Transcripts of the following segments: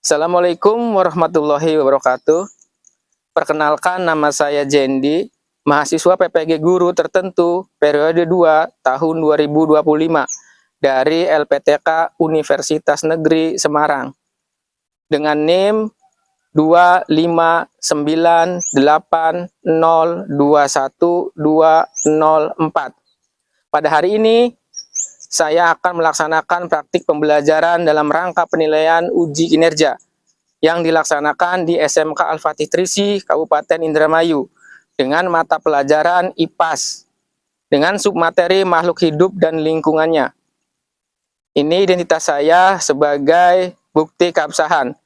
Assalamualaikum warahmatullahi wabarakatuh. Perkenalkan, nama saya Jendi, mahasiswa PPG Guru Tertentu periode 2 tahun 2025 dari LPTK Universitas Negeri Semarang dengan NIM 25980212004. Pada hari ini saya akan melaksanakan praktik pembelajaran dalam rangka penilaian uji kinerja yang dilaksanakan di SMK Al-Fatih Trisi, Kabupaten Indramayu, dengan mata pelajaran IPAS, dengan submateri makhluk hidup dan lingkungannya. Ini identitas saya sebagai bukti keabsahan.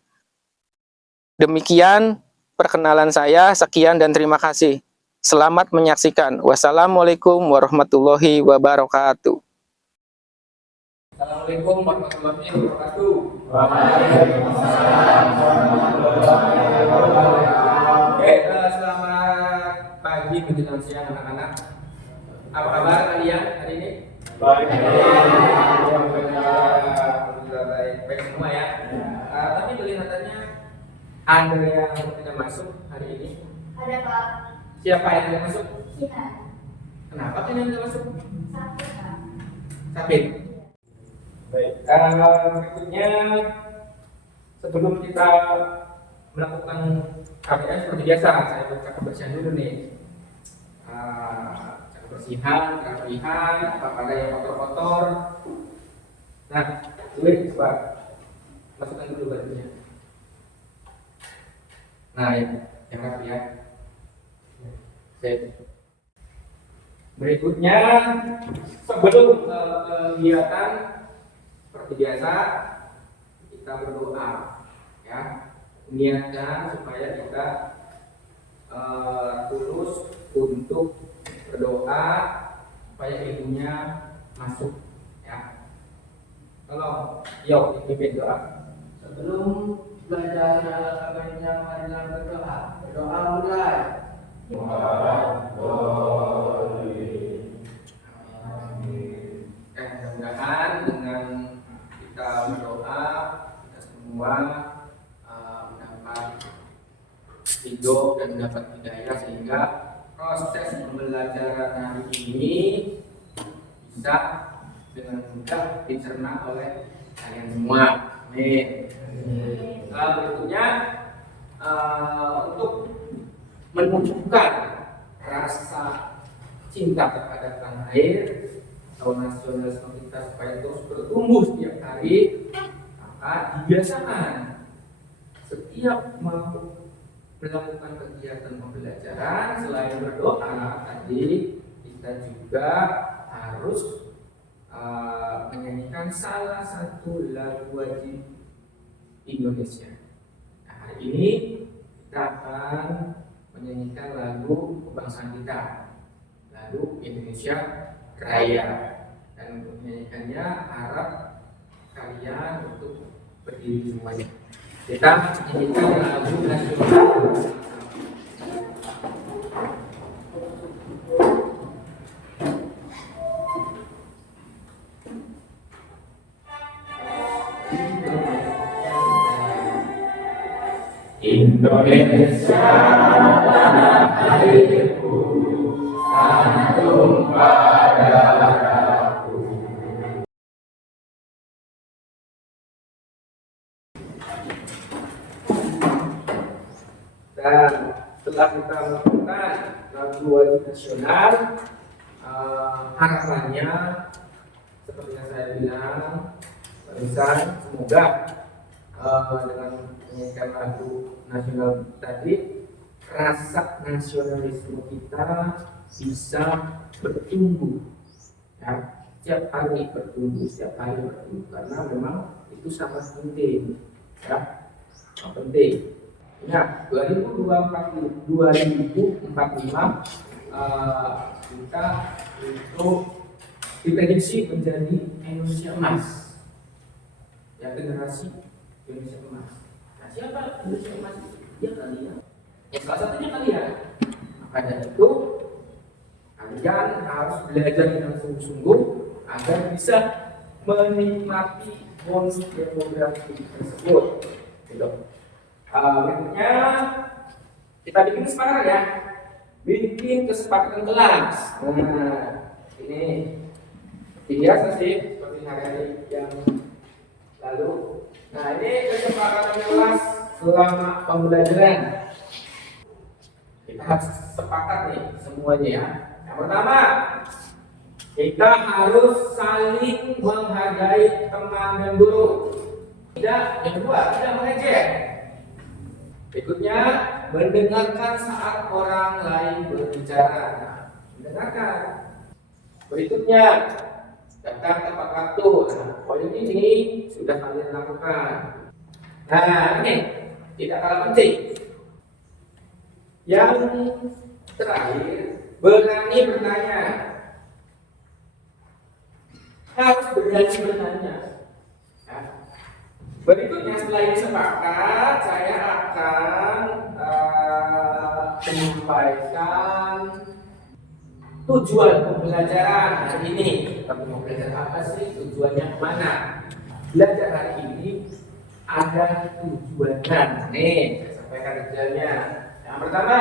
Demikian perkenalan saya, sekian dan terima kasih. Selamat menyaksikan. Wassalamualaikum warahmatullahi wabarakatuh. Assalamualaikum warahmatullahi wabarakatuh. Waalaikumsalam warahmatullahi wabarakatuh. Oke, selamat pagi menjelang siang anak-anak. Apa kabar kalian hari ini? Baik. Alhamdulillah baik semua ya. Tapi kelihatannya ada yang tidak masuk hari ini. Ada Pak. Siapa yang tidak masuk? Kita. Kenapa kan yang tidak masuk? Sakit Pak. Sakit. Baik. Berikutnya sebelum kita melakukan KPM seperti biasa, saya buka kebersihan dulu nih. Kebersihan, kerapihan, apa ada yang kotor-kotor. Nah, ini coba masukkan dulu bajunya. Nah, yang rapi ya. Sip. Berikutnya sebelum kegiatan seperti biasa kita berdoa ya, niatkan supaya kita tulus untuk berdoa supaya ilmunya masuk ya. Tolong yuk pimpin doa. Sebelum belajar banyak dalam berdoa, berdoa mulai. Mudah-mudahan dengan kita berdoa kita semua mendapat hidup dan mendapat hidayah sehingga proses pembelajaran hari ini bisa dengan mudah dicerna oleh kalian semua. Amin. Berikutnya untuk menunjukkan rasa cinta terhadap tanah air atau nasionalisme kita supaya terus bertumbuh setiap hari, maka dibiasakan setiap mau melakukan kegiatan pembelajaran selain berdoa tadi kita juga harus menyanyikan salah satu lagu wajib Indonesia. Nah, hari ini kita akan menyanyikan lagu kebangsaan kita, lagu Indonesia Raya, dan untuk menyanyikannya harap kalian untuk berdiri semuanya. Kita menyanyikan lagu nasional. Indonesia tanah airku, tanah tumpah darahku. Dan setelah kita melakukan lagu wajib nasional, harapannya seperti yang saya bilang barusan, semoga dengan menyanyikan lagu nasional tadi rasa nasionalisme kita bisa bertumbuh ya, setiap hari bertumbuh karena memang itu sangat penting ya, penting. Nah, 2045 kita untuk diprediksi menjadi Indonesia emas ya, generasi Indonesia emas. Nah, siapa Indonesia emas itu? Ya kalian. Ya salah satunya kalian. Maka dari itu kalian harus belajar dengan sungguh-sungguh agar bisa menikmati bonus demografi tersebut. Gitu. Berikutnya kita bikin kesepakatan ya. Bikin kesepakatan kelas. Nah, ini biasa sih seperti hari-hari yang lalu. Nah, ini kesepakatan kelas selama pembelajaran. Kita harus sepakat nih semuanya ya. Yang pertama, kita harus saling menghargai teman dan guru. Yang kedua, tidak mengejek. Berikutnya, mendengarkan saat orang lain berbicara. Nah, mendengarkan. Berikutnya, datang tepat waktu. Nah, poin ini sudah kalian lakukan. Nah, ini tidak kalah penting. Yang terakhir, berani bertanya. Harus berani bertanya. Ya. Berikutnya setelah ini sepakat, saya akan menyampaikan tujuan pembelajaran hari ini. Kita mau belajar apa sih? Tujuannya kemana? Belajar hari ini ada tujuannya. Nih, saya sampaikan tujuannya. Yang pertama,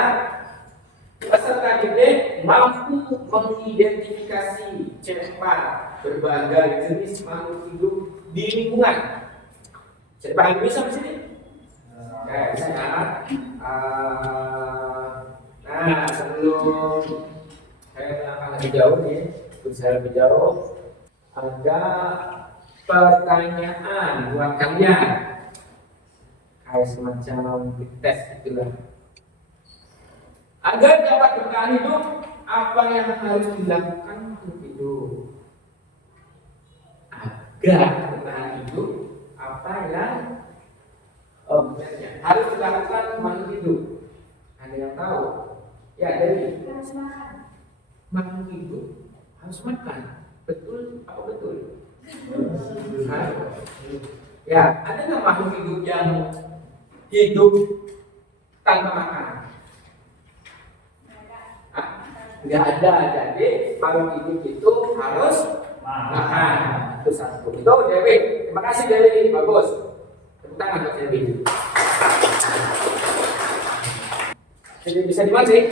peserta didik mampu mengidentifikasi cepat berbagai jenis makhluk hidup di lingkungan. Jadi paham ini sampai sini? Oke, bisa ya. Nah, sebelum saya melangkah lebih jauh nih, berusaha lebih jauh, ada pertanyaan buat kalian. Kayak semacam tes itulah. Agar dapat bertahan hidup, apa yang harus dilakukan untuk hidup? Agar bertahan hidup, apa yang harus dilakukan makhluk hidup? Ada yang tahu? Ya, dari Harus makan. makhluk hidup harus makan. Betul? Apa betul? Hah? Ya, ada nggak makhluk hidup yang hidup tanpa makan? Nggak ada. Jadi makhluk hidup itu harus makan. Itu satu. Itu Dewi. Terima kasih Dewi. Bagus. Tepuk tangan buat Dewi. Jadi bisa dimaksud?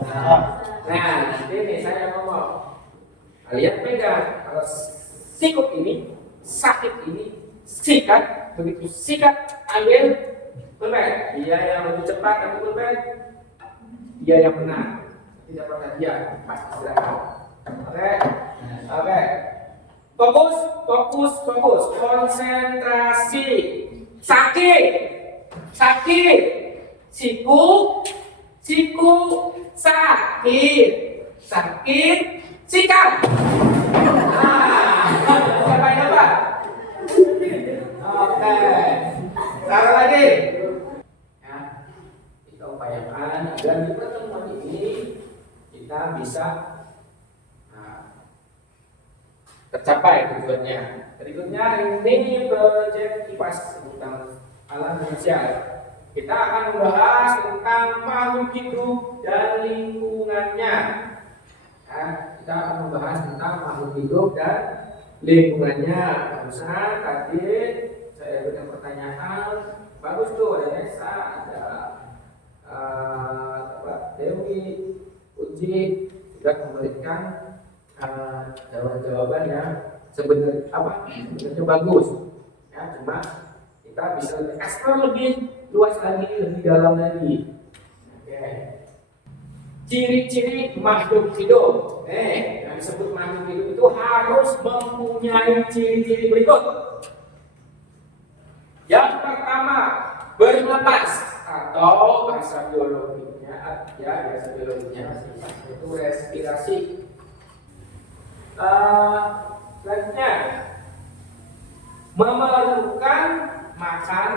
Nah, nanti nih saya ngomong. Kalian pegang. Kalau sikut ini, sakit ini, sikat. Begitu sikat, ambil pulpen. Dia yang lebih cepat ambil pulpen. Dia yang benar. Tidak pernah dia pasti istirahat. Oke. Fokus, konsentrasi. Sakit, siku, sakit, sikat. Siapa yang dapat? Oke. Taruh lagi. Ya, kita upayakan agar di pertemuan ini kita bisa tercapai tujuannya. Berikutnya ini proyek kipas tentang alam manusia. Kita akan membahas tentang makhluk hidup dan lingkungannya. Ya, kita akan membahas tentang makhluk hidup dan lingkungannya. Barusan tadi saya berikan pertanyaan, bagus tuh ada Nesa, ada Dewi, Uji sudah memberikan jawaban yang sebenarnya bagus. Ya, cuma kita bisa eksplor lebih luas lagi, lebih dalam lagi. Oke. Ciri-ciri makhluk hidup. Yang disebut makhluk hidup itu harus mempunyai ciri-ciri berikut. Yang pertama, bernapas atau bahasa biologinya, itu respirasi. Selanjutnya, memerlukan makan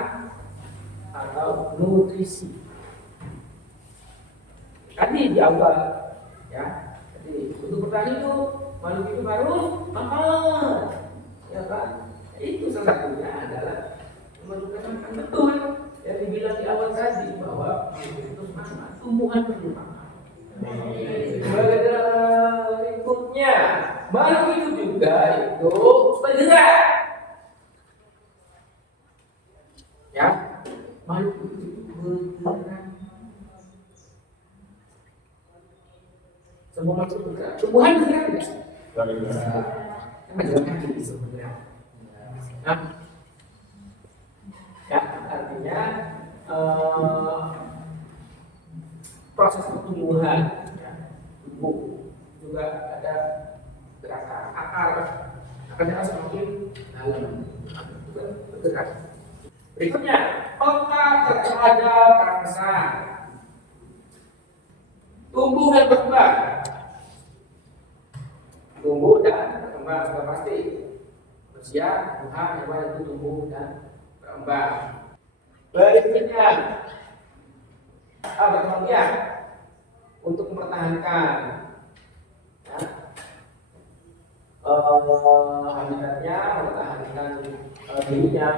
atau nutrisi. Tadi di awal, ya. Jadi untuk bertahan hidup, makhluk hidup harus makan, ya kan? Itu salah satunya adalah memerlukan makan. Betul yang dibilang di awal tadi bahwa makhluk hidup makan, tumbuhan perlu makan. Berikutnya, makhluk hidup juga itu bergerak. Ya, makhluk hidup semua makhluk bergerak. Tumbuhan bergerak enggak? Bergerak. Kan jalan kaki bisa bergerak. Nah, ya artinya proses pertumbuhan, ya, tumbuh juga ada gerakan akar, akarnya semakin dalam, juga bergerak. Berikutnya, peka terhadap rangsangan, tumbuh dan berkembang. Tumbuh dan berkembang sudah pasti. Manusia, Tuhan, hewan itu tumbuh dan berkembang. Berikutnya, berkembang untuk mempertahankan ya, habitatnya, mempertahankan dirinya,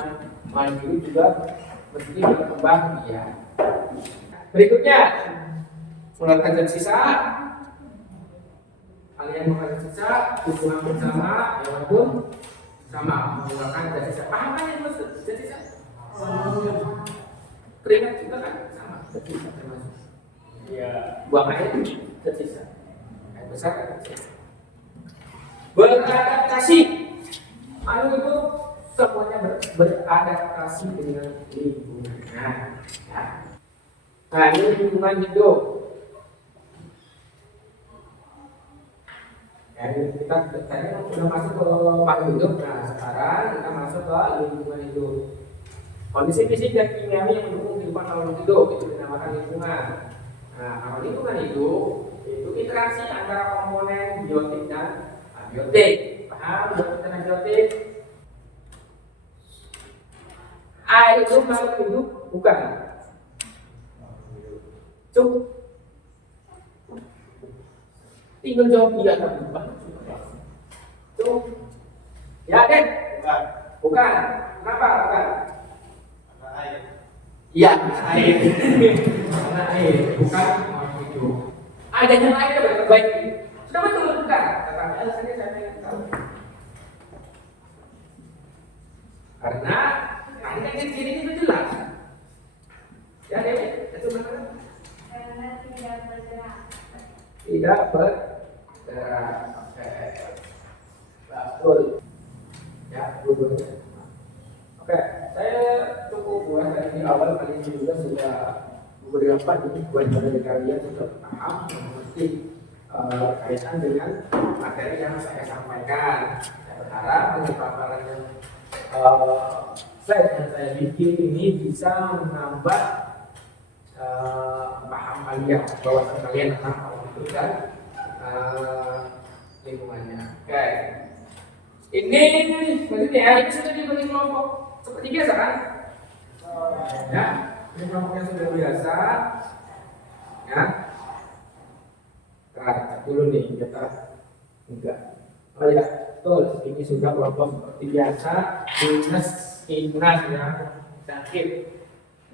mandiri juga mesti berkembang ya. Berikutnya, mengeluarkan zat sisa. Kalian mengeluarkan sisa, tumbuhan pun sama, hewan pun sama mengeluarkan zat sisa. Paham kan yang maksud zat sisa? Keringat juga kan sama, zat sisa termasuk. Iya. Buang air zat sisa. Air besar zat sisa. Beradaptasi. Anu itu semuanya beradaptasi dengan lingkungan. Nah, ini lingkungan hidup. Ya, kita tadi sudah masuk ke makhluk hidup. Nah, sekarang kita masuk ke lingkungan hidup. Kondisi fisik dan kimiawi yang mendukung kehidupan makhluk hidup itu dinamakan lingkungan. Nah, kalau lingkungan hidup itu interaksi antara komponen biotik dan abiotik. Paham biotik dan abiotik? Air itu makhluk hidup bukan? Cuk. Tinggal jawab iya atau bukan. Cuk. Ya, Den? Bukan. Bukan. Kenapa? Bukan. Karena air. Iya, air. Karena air, bukan makhluk hidup. Adanya air itu baik. Sudah betul bukan? Tetapi alasannya saya ingin tahu. Karena tadi kan ciri itu jelas. Ya, Dewi, itu mana? Karena tidak bergerak. Tidak bergerak. Oke. Betul. Ya, dua-duanya. Oke, saya cukup buat dari awal kali ini juga sudah beberapa nih buat dari kalian sudah paham mengerti kaitan dengan materi yang saya sampaikan. Saya berharap dengan paparan yang slide yang saya bikin ini bisa menambah paham kalian, wawasan kalian tentang hal itu dan lingkungannya. Oke, ini selanjutnya ya, ini sudah dibagi kelompok seperti biasa kan? Ya, ini kelompoknya sudah biasa. Ya, kita dulu nih kita enggak. Oh ya, betul. Ini sudah kelompok seperti biasa. Innas ya, sakit.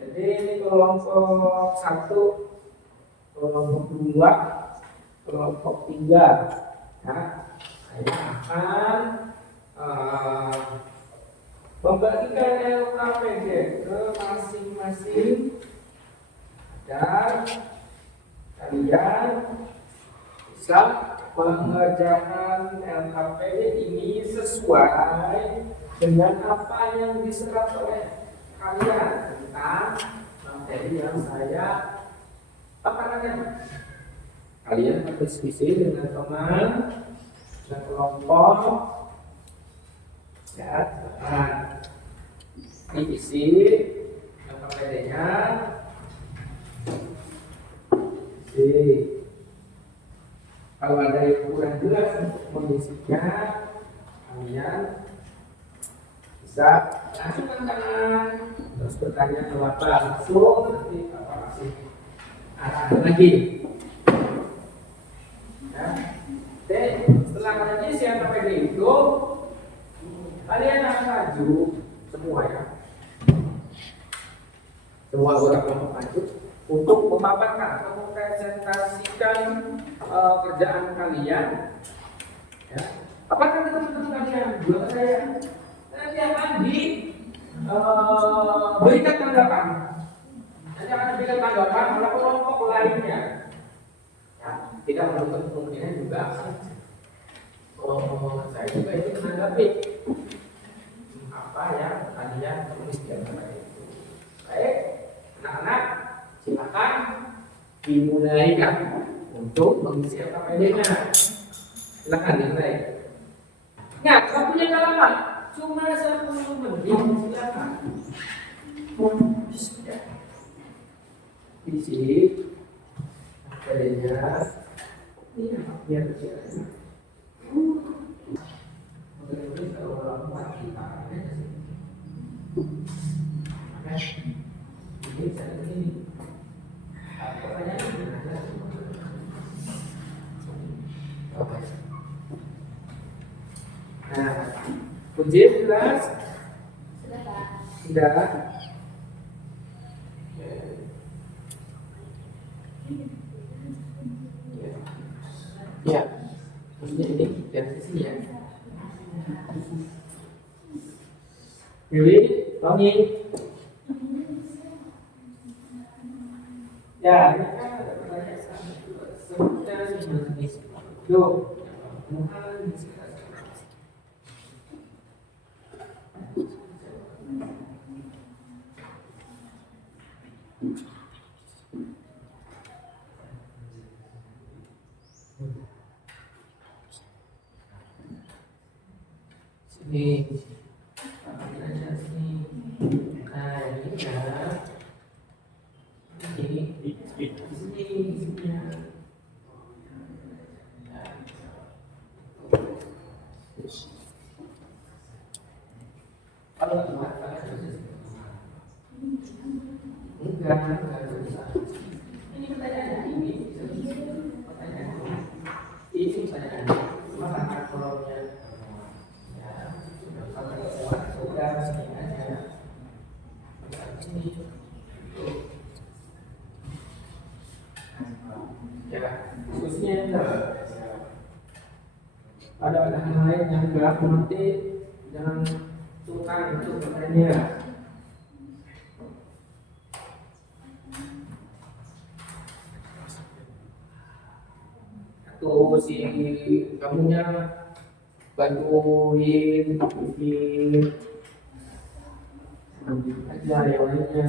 Jadi ini kelompok 1, kelompok 2, kelompok 3. Ya, saya akan membagikan LKPD ke masing-masing dan kalian bisa mengerjakan LKPD ini sesuai dengan apa yang diserap oleh kalian tentang materi yang saya paparkan. Kalian berdiskusi dengan teman dan kelompok ya, diisi LKPD-nya. Kalau ada yang kurang jelas untuk mengisinya, kalian bisa langsungkan tangan, terus bertanya apa langsung, nanti Bapak kasih arahan lagi. Ya. Oke, setelah kalian isi LKPD itu, kalian akan maju semua ya. Semua anggota kelompok maju untuk memaparkan atau mempresentasikan kerjaan kalian. Ya. Apakah teman-teman kalian buat saya nanti akan berikan tanggapan. Nanti akan diberikan tanggapan oleh kelompok lainnya. Ya. tidak menutup kemungkinan juga saya juga itu menanggapi apa yang kalian tulis di antara itu. Baik, anak-anak silakan dimulai kan untuk mengisi LKPD-nya. Silakan dimulai. Ingat, waktunya nggak lama, cuma 10 menit. Silakan. Isi LKPD-nya. Ini biar kecil. Kalau orang buat kita, ini saya ini. Nah, kunci jelas? Sudah. Ya, maksudnya ini dari sini ya. Dewi, Tommy. Ya, ini kan ada pertanyaan seputar ini. Yuk, sini, sini. Nah, ini ya. Ini di sini ya. Kalau enggak susah. Ini pertanyaan ini pertanyaan ini pertanyaan maka kolomnya ya sudah sini aja ini ya khususnya ada bahan lain yang enggak nanti jangan sungkan untuk bertanya. Atau si kamunya bantuin bikin aja yang lainnya.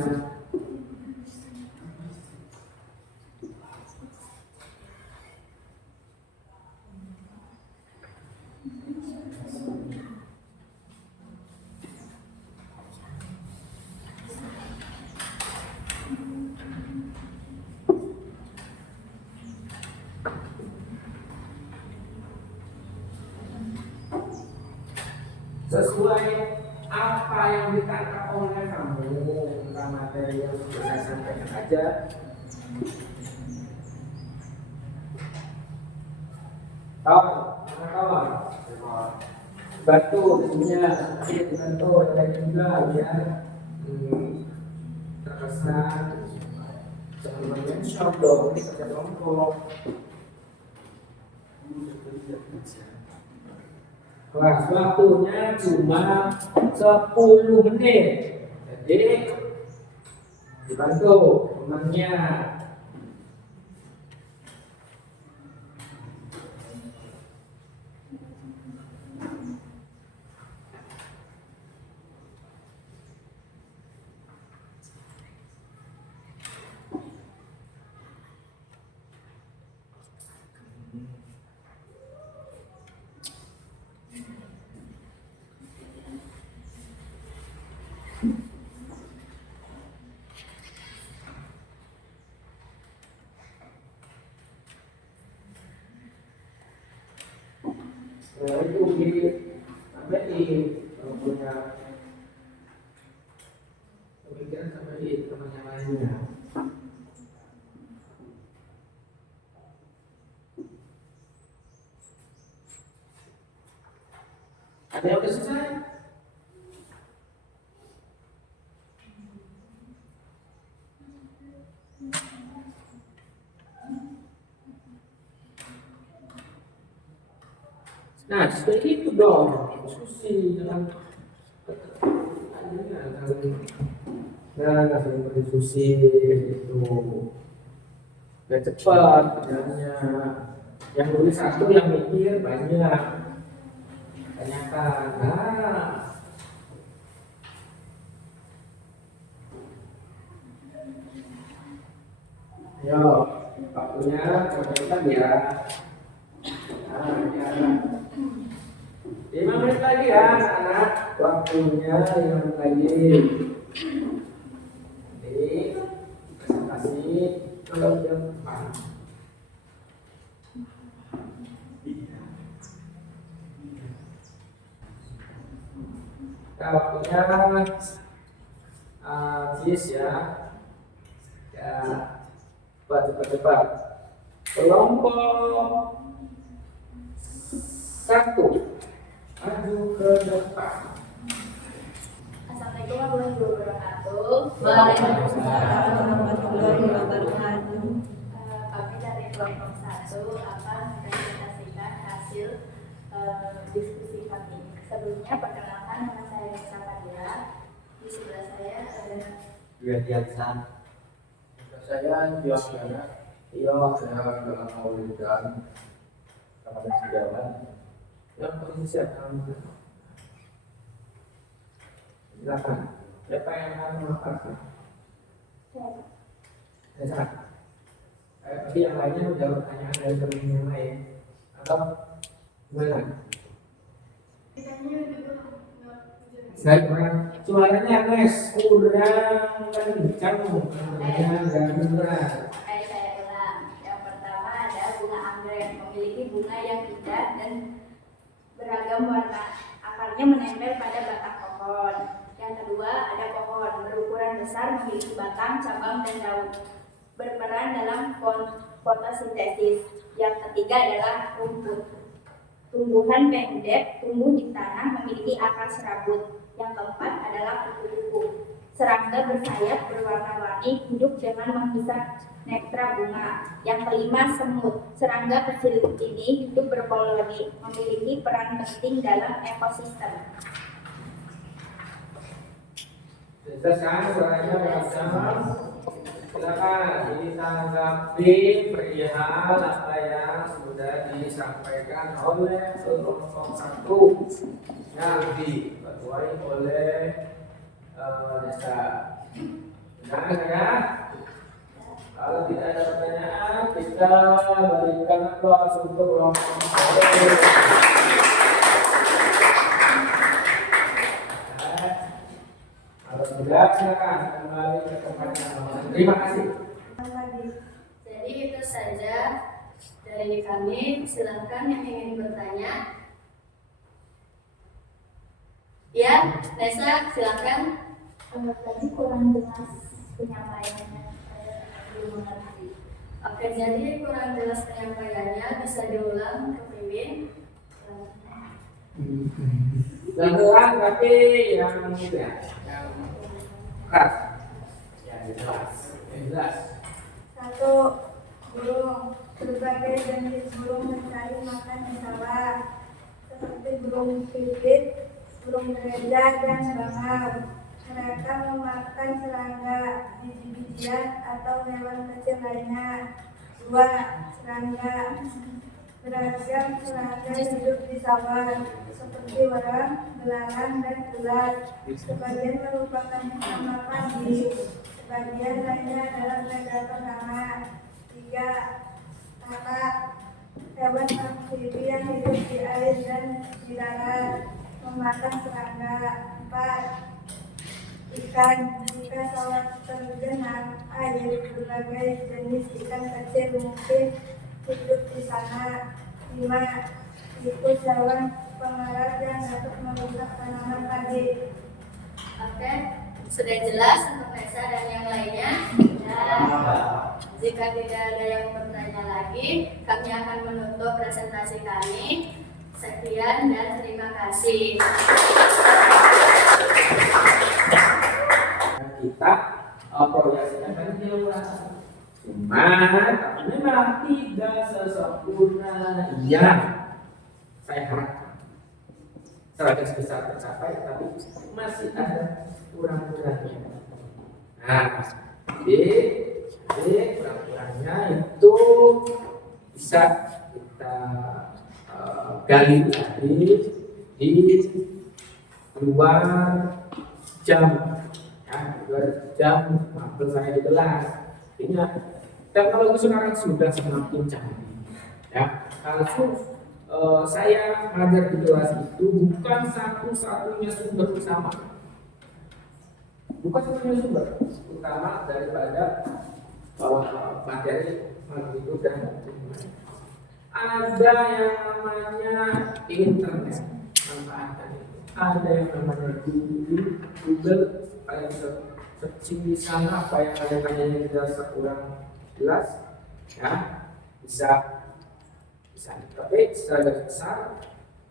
Sesuai apa yang ditangkap oleh kamu tentang materi yang sudah saya sampaikan aja. Kawan, batu tentunya dibantu oleh juga ya terkesan jangan mention dong ini kerja kelompok. Kelas waktunya cuma 10 menit. Jadi dibantu temannya. Itu sampai kalau punya pemikiran sampai teman yang lainnya. Ada yang udah selesai? Nah, seperti itu dong, diskusi jangan nggak sering berdiskusi itu. biar cepat kerjanya. Yang nulis satu, yang mikir banyak. Tanyakan. Nah, ayo, waktunya kebanyakan ya. Nah, ya. 5 menit lagi ya, anak-anak. Waktunya 5 menit lagi. Jadi, presentasi kalau jam 4. Nah, waktunya cheese ya. Ya, cepat. Kelompok 1 maju ke depan. Assalamualaikum warahmatullahi wabarakatuh. Waalaikumsalam warahmatullahi wabarakatuh. Kami dari kelompok 1 akan mempresentasikan hasil diskusi kami. Sebelumnya perkenalkan, nama saya Nisa Fadila. Di sebelah saya ada Widiansan. Saya Yohanes. Iya, saya dalam Maulidkan kepada sejawat. Yang posisi silakan. Silakan. Siapa yang akan memaparkan? Saya. Tapi yang lainnya udah pertanyaan dari teman yang lain atau gimana? Saya kurang suaranya guys kurang kencang, kurang kedengeran. saya ulang. Yang pertama ada bunga anggrek, memiliki bunga yang indah dan beragam warna. Akarnya menempel pada batang pohon. Yang kedua ada pohon berukuran besar, memiliki batang, cabang, dan daun. Berperan dalam fotosintesis. Yang ketiga adalah rumput. Tumbuhan pendek, tumbuh di tanah, memiliki akar serabut. Yang keempat adalah kupu-kupu. Serangga bersayap berwarna-warni, hidup dengan menghisap nektar bunga. Yang kelima semut. Serangga kecil ini hidup berkoloni, memiliki peran penting dalam ekosistem. Jelaskan suaranya kencang. Silakan ditanggapi perihal apa yang sudah disampaikan oleh kelompok 1 yang diketuai oleh Desa. Benar ya? Kalau tidak ada pertanyaan, kita berikan aplaus untuk kelompok 1. Kalau sudah, silakan kembali ke tempatnya. Terima kasih. Jadi itu saja dari kami. Silakan yang ingin bertanya. Ya, Nesa, silakan. Tadi kurang jelas penyampaiannya, saya belum mengerti. Oke, jadi kurang jelas penyampaiannya, bisa diulang ke Mimin. Pelan-pelan tapi yang itu ya, yang keras, yang jelas. 1. Burung. Berbagai jenis burung mencari makan di sawah, seperti burung pipit, burung gereja, dan bangau. Mereka memakan serangga, biji-bijian, atau hewan kecil lainnya. 2. Serangga. Beragam serangga hidup di sawah, seperti warang, belalang, dan ular. Sebagian merupakan hama padi, sebagian lainnya adalah predator hama. 3. Kakak. Hewan amfibi yang hidup di air dan di darat, memakan serangga. 4. Ikan. Jika sawah tergenang air, berbagai jenis ikan kecil mungkin hidup di sana. 5. Tikus hewan pengerat yang dapat merusak tanaman padi. Oke, sudah jelas untuk Nesa dan yang lainnya? Ya. Jika tidak ada yang bertanya lagi, kami akan menutup presentasi kami. Sekian dan terima kasih. Kita proyeksikan kan jelas. Cuma tapi memang tidak sesempurna yang saya harapkan. Sebagian besar tercapai, tapi masih ada kurang-kurangnya. Nah, jadi Jadi peraturannya itu bisa kita gali lagi di luar jam, ya, luar jam mampir saya di kelas. Ingat, teknologi sekarang sudah semakin canggih. Ya, kalau saya mengajar di kelas itu bukan satu-satunya sumber utama, utama daripada materi itu dan ada yang namanya internet, manfaatkan itu. Ada yang namanya Google, kalian bisa searching di sana apa yang kalian tanya dirasa kurang jelas, ya bisa tapi secara besar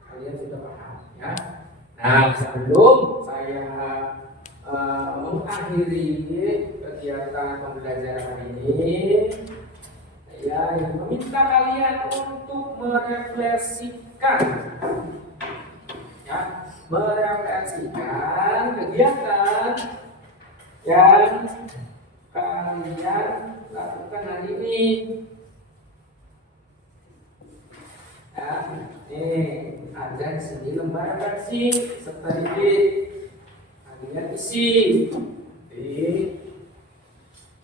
kalian sudah paham, ya. Nah, sebelum saya mengakhiri kegiatan pembelajaran hari ini, saya meminta kalian untuk merefleksikan, ya, kegiatan yang kalian lakukan hari ini. Ya, ada di sini lembar refleksi serta dikit kalian isi.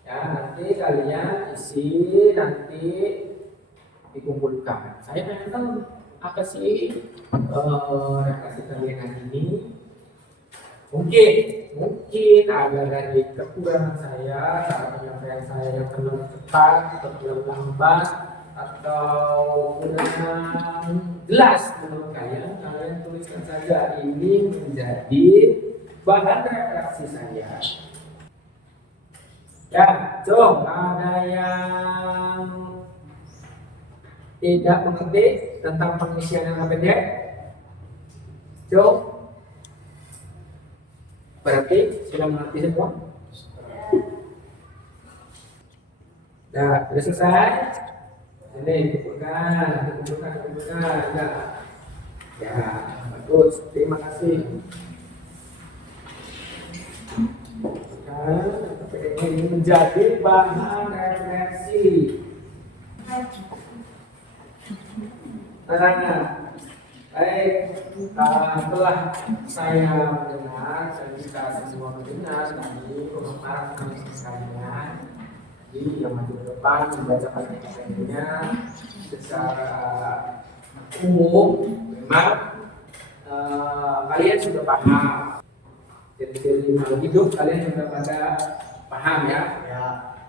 Ya, nanti kalian isi, nanti dikumpulkan. Saya pengen tahu apa sih refleksi kalian hari ini. Mungkin ada dari kekurangan saya, cara penyampaian saya yang terlalu cepat atau terlalu lambat atau kurang jelas menurut kalian. Kalian tuliskan saja, ini menjadi bahan refleksi saya. Ya, Jom, ada yang tidak mengerti tentang pengisian yang pendek? Jom, berarti sudah mengerti semua? Nah, sudah selesai? Ini dikumpulkan. Ya, bagus. Terima kasih. Ini menjadi bahan refleksi. Baik, setelah saya mendengar dan kita semua mendengar tadi pemaparan sekalian, jadi yang maju ke depan membacakan materinya secara umum. Memang kalian sudah paham. Jadi hidup kalian sudah pada paham, ya.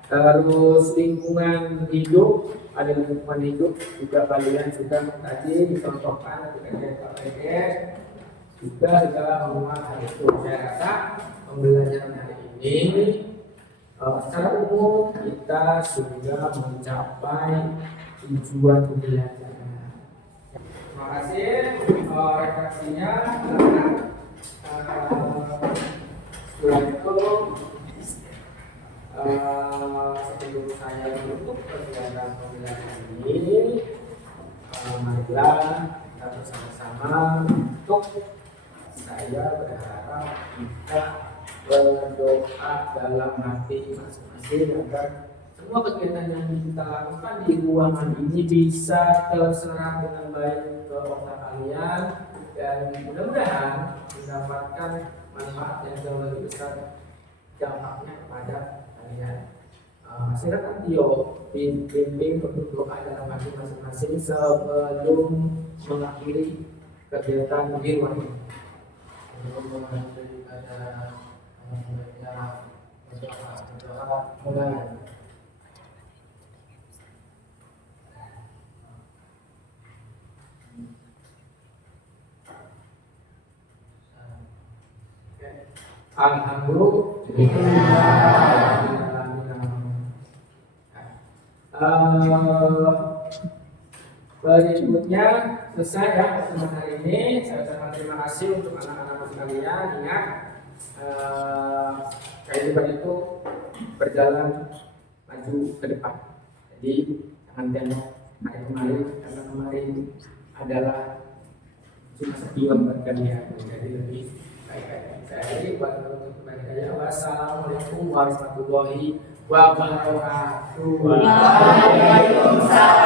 Terus lingkungan hidup, ada lingkungan hidup juga kalian sudah tadi dicontohkan ketika PPS juga sudah menguat hal itu. Saya rasa pembelajaran hari ini secara umum kita sudah mencapai tujuan pembelajaran. Terima kasih refleksinya. Setelah itu sebelum saya menutup kegiatan pembelajaran ini, marilah kita bersama-sama untuk saya berharap kita berdoa dalam hati masing-masing agar semua kegiatan yang kita lakukan di ruangan ini bisa terserap dengan baik ke otak kalian dan mudah-mudahan mendapatkan manfaat yang jauh lebih besar dampaknya kepada kalian. Silakan Tio bimbing berdoa dalam hati masing-masing sebelum mengakhiri kegiatan di ruang ini. Mulai. Berikutnya selesai ya pertemuan hari ini. Saya ucapkan terima kasih untuk anak-anak sekalian. Ingat, kehidupan itu berjalan maju ke depan. Jadi jangan tengok hari kemarin, karena kemarin adalah cuma sepion buat kalian. Jadi lebih baik. Jadi buat untuk kalian, wassalamualaikum warahmatullahi wabarakatuh. Waalaikumsalam